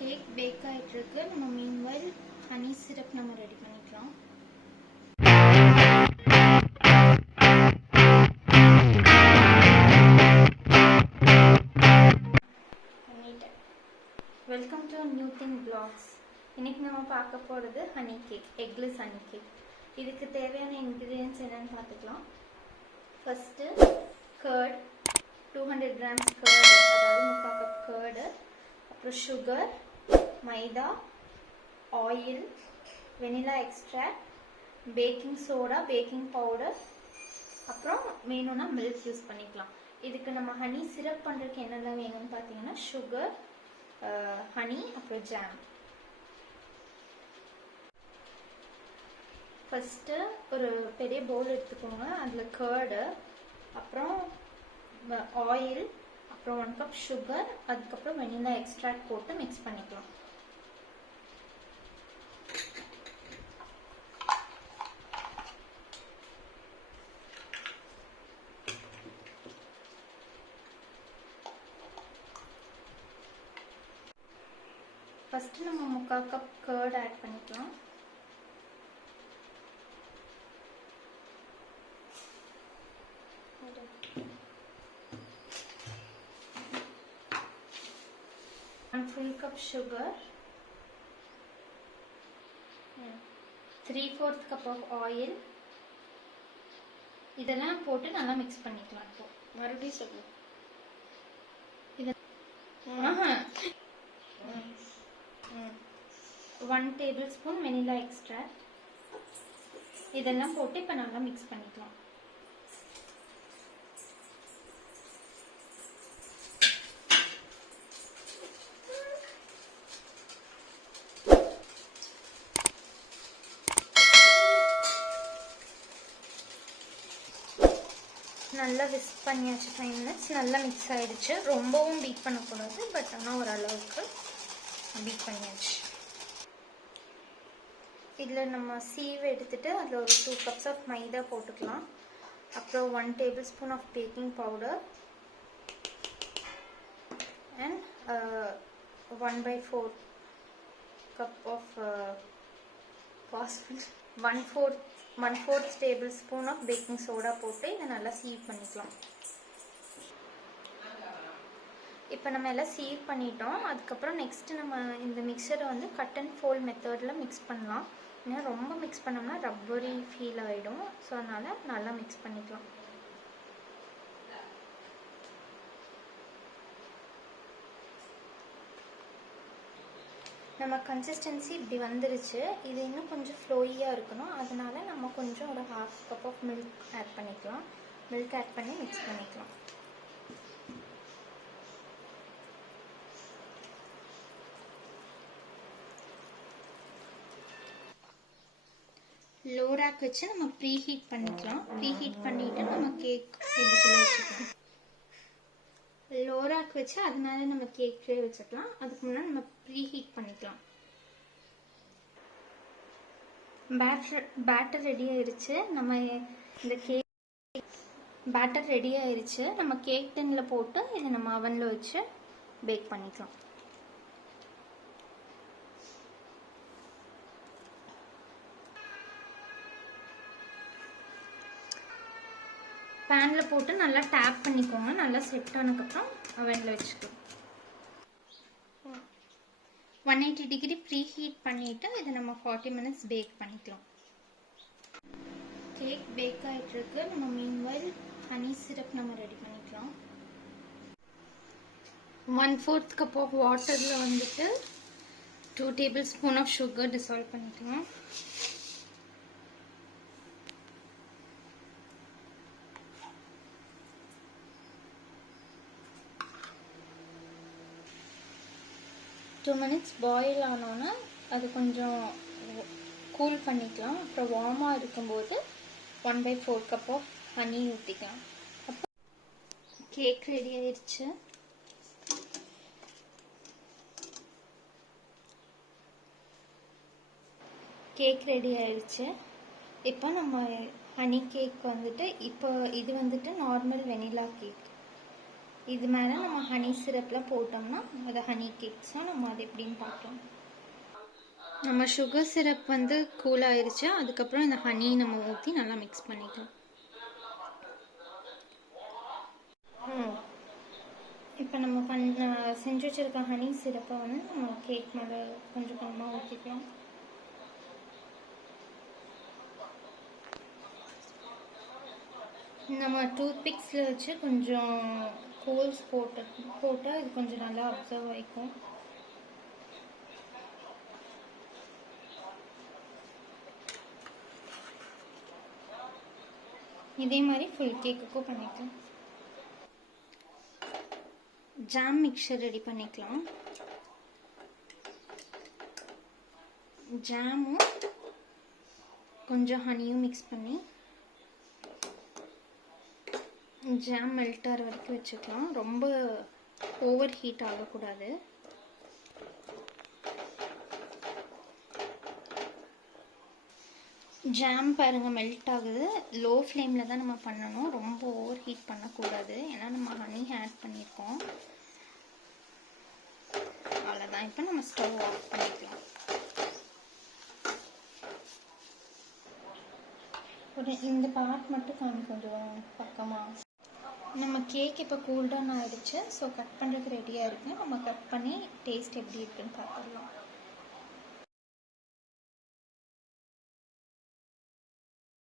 Cake bake ஆகிட்டு இருக்கு. நம்ம மீன்வைல் ஹனி சிரப் நம்ம ரெடி பண்ணிக்கலாம். Welcome to new thing blogs. இன்னைக்கு நம்ம பார்க்க போகிறது honey cake, eggless honey cake. இதுக்கு தேவையான இன்க்ரீடியன்ஸ் என்னன்னு பார்த்துக்கலாம். ஃபஸ்ட்டு கர்ட், 200 கிராம்ஸ் கர்டு, அதாவது 3/4 கப் கர்டு, அப்புறம் sugar, maida, oil, vanilla extract, baking soda, baking powder, அப்புறம் வேணும்னா மில்க் யூஸ் பண்ணிக்கலாம். இதுக்கு நம்ம ஹனி சிரப் பண்ணுறதுக்கு என்னெல்லாம் வேணும்னு பார்த்தீங்கன்னா சுகர், ஹனி, அப்புறம் ஜாம். ஃபஸ்ட்டு ஒரு பெரிய பவுல் எடுத்துக்கோங்க. அதில் கர்டு, அப்புறம் ஆயில், அப்புறம் 1 கப் சுகர், அதுக்கப்புறம் வெனிலா எக்ஸ்ட்ராக்ட் போட்டு மிக்ஸ் பண்ணிக்கலாம். ஃபஸ்ட்டு நம்ம 3/4 கப் கர்ட் ஆட் பண்ணிக்கலாம். Full cup sugar, 3/4 cup of oil, இதெல்லாம் போட்டு நல்லா மிக்ஸ் பண்ணிக்கலாம். இப்போ மறுபடியும் சொல்லு. இது 1 டேபிள் ஸ்பூன் வெனிலா எக்ஸ்ட்ராக்ட், இதெல்லாம் போட்டு இப்போ நல்லா மிக்ஸ் பண்ணிக்கலாம். நல்லா விஸ்க் பண்ணியாச்சு. 5 மினிட்ஸ் நல்லா மிக்ஸ் ஆகிடுச்சு. ரொம்பவும் பீட் பண்ணக்கூடாது, பட் ஆனால் ஓரளவுக்கு பீட் பண்ணியாச்சு. இதில் நம்ம சீவ் எடுத்துகிட்டு அதில் ஒரு 2 கப்ஸ் ஆஃப் மைதா போட்டுக்கலாம். அப்புறம் 1 tablespoon of baking powder and 1/4 cup of phosphate, 1/4 tablespoon of baking soda போட்டு இதை நல்லா சீவ் பண்ணிக்கலாம். இப்போ நம்ம எல்லாம் சீவ் பண்ணிட்டோம். அதுக்கப்புறம் நெக்ஸ்ட்டு நம்ம இந்த மிக்சரை வந்து கட் அண்ட் ஃபோல்ட் மெத்தடில் மிக்ஸ் பண்ணலாம். ஏன்னா ரொம்ப மிக்ஸ் பண்ணோம்னா ரப்பரி ஃபீல் ஆகிடும். ஸோ அதனால் நல்லா மிக்ஸ் பண்ணிக்கலாம். நம்ம கன்சிஸ்டன்சி இப்படி வந்துருச்சு. இது இன்னும் கொஞ்சம் ஃப்ளோயியாக இருக்கணும். அதனால நம்ம கொஞ்சம் ஒரு 1/2 கப் ஆஃப் மில்க் ஆட் பண்ணிக்கலாம். மில்க் ஆட் பண்ணி மிக்ஸ் பண்ணிக்கலாம். லோ ரேக் வச்சு நம்ம ப்ரீ ஹீட் பண்ணிக்கலாம். ப்ரீ ஹீட் பண்ணிவிட்டு நம்ம கேக் இதுக்குள்ளே வச்சுக்கலாம். லோ ரேக் வச்சு அதனால நம்ம கேக் ட்ரே வச்சுக்கலாம். அதுக்கு முன்னாடி நம்ம ப்ரீ ஹீட் பண்ணிக்கலாம். பேட்டர் ரெடி ஆயிடுச்சு. நம்ம இந்த கேக் பேட்டர் ரெடி ஆயிடுச்சு. நம்ம கேக் டின்னில் போட்டு இதை நம்ம அவனில் வச்சு பேக் பண்ணிக்கலாம். பேனில் போட்டு நல்லா டேப் பண்ணிக்கோங்க. நல்லா செட் ஆனதுக்கப்புறம் அவனில் வச்சுக்கலாம். 180 டிகிரி ப்ரீ ஹீட் பண்ணிவிட்டு இதை நம்ம 40 மினிட்ஸ் பேக் பண்ணிக்கலாம். கேக் பேக் ஆகிட்டு இருக்கு. நம்ம மீன்வைல் ஹனி சிரப் நம்ம ரெடி பண்ணிக்கலாம். 1/4 கப் ஆஃப் வாட்டரில் வந்துட்டு 2 tablespoon of sugar dissolve பண்ணிக்கலாம். டூ மினிட்ஸ் பாயில் ஆனோன்னா அது கொஞ்சம் கூல் பண்ணிக்கலாம். அப்புறம் வார்மாக இருக்கும்போது 1/4 கப் ஆஃப் ஹனி ஊற்றிக்கலாம். அப்போ கேக் ரெடி ஆயிடுச்சு. கேக் ரெடி ஆயிடுச்சு. இப்போ நம்ம ஹனி கேக் வந்துட்டு, இப்போ இது வந்துட்டு நார்மல் வெனிலா கேக். இது மேலே நம்ம ஹனி சிரப்லாம் போட்டோம்னா அது ஹனி கேக்ஸாக நம்ம அது எப்படின்னு பார்க்கலாம். நம்ம சுகர் சிரப் வந்து கூல் ஆயிடுச்சு. அதுக்கப்புறம் இந்த ஹனி நம்ம ஊற்றி நல்லா மிக்ஸ் பண்ணிக்கலாம். இப்போ நம்ம செஞ்சு வச்சுருக்க ஹனி சிரப்பை வந்து நம்ம கேக் மேலே கொஞ்சம் கொஞ்சமாக ஊற்றிக்கலாம். நம்ம டூத் பிக்ஸில் வச்சு கொஞ்சம் ஹோல்ஸ் போட்டால் இது கொஞ்சம் நல்லா அப்சர்வ் ஆகிக்கும். இதே மாதிரி ஃபுல் கேக்குக்கும் பண்ணிக்கலாம். ஜாம் மிக்சர் ரெடி பண்ணிக்கலாம். ஜாமும் கொஞ்சம் ஹனியும் மிக்ஸ் பண்ணி ஜாம் மெல்ட் ஆகிற வரைக்கும் வச்சுக்கலாம். ரொம்ப ஓவர் ஹீட் ஆகக்கூடாது. ஜாம் பாருங்கள் மெல்ட் ஆகுது. லோ ஃப்ளேமில் தான் நம்ம பண்ணணும், ரொம்ப ஓவர் ஹீட் பண்ணக்கூடாது, ஏன்னா நம்ம ஹனி ஆட் பண்ணியிருக்கோம். அவ்வளோதான். இப்போ நம்ம ஸ்டவ் ஆஃப் பண்ணிக்கலாம். இந்த பார்ட் மட்டும் கொஞ்சம் பக்கமாக. நம்ம கேக் இப்போ கூல்டவுன் ஆகிடுச்சு. ஸோ கட் பண்ணுறதுக்கு ரெடியாக இருக்குது. நம்ம கட் பண்ணி டேஸ்ட் எப்படி இருக்குன்னு பார்த்துடலாம்.